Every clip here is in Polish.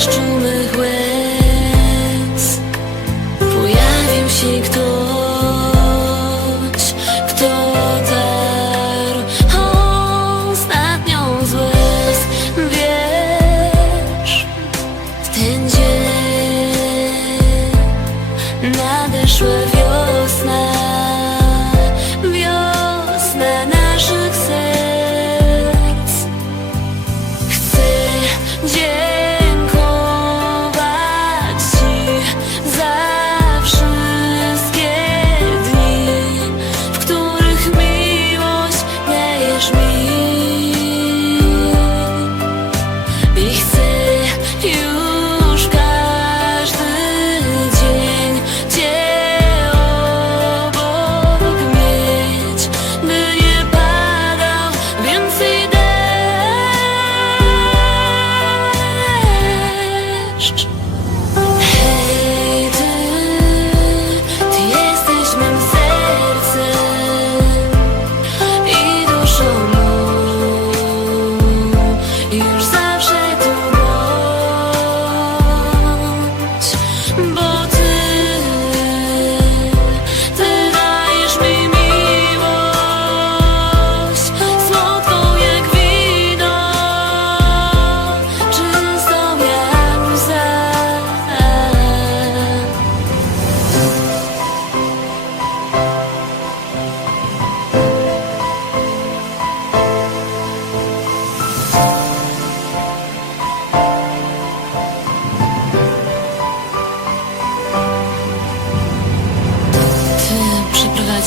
deszczu mych łez. Pojawił się ktoś, kto darł ostatnią z łez Wiesz, w ten dzień nadeszły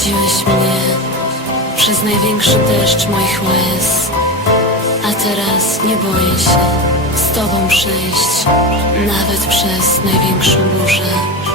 Prowadziłeś mnie przez największy deszcz moich łez, a teraz nie boję się z Tobą przejść nawet przez największą burzę.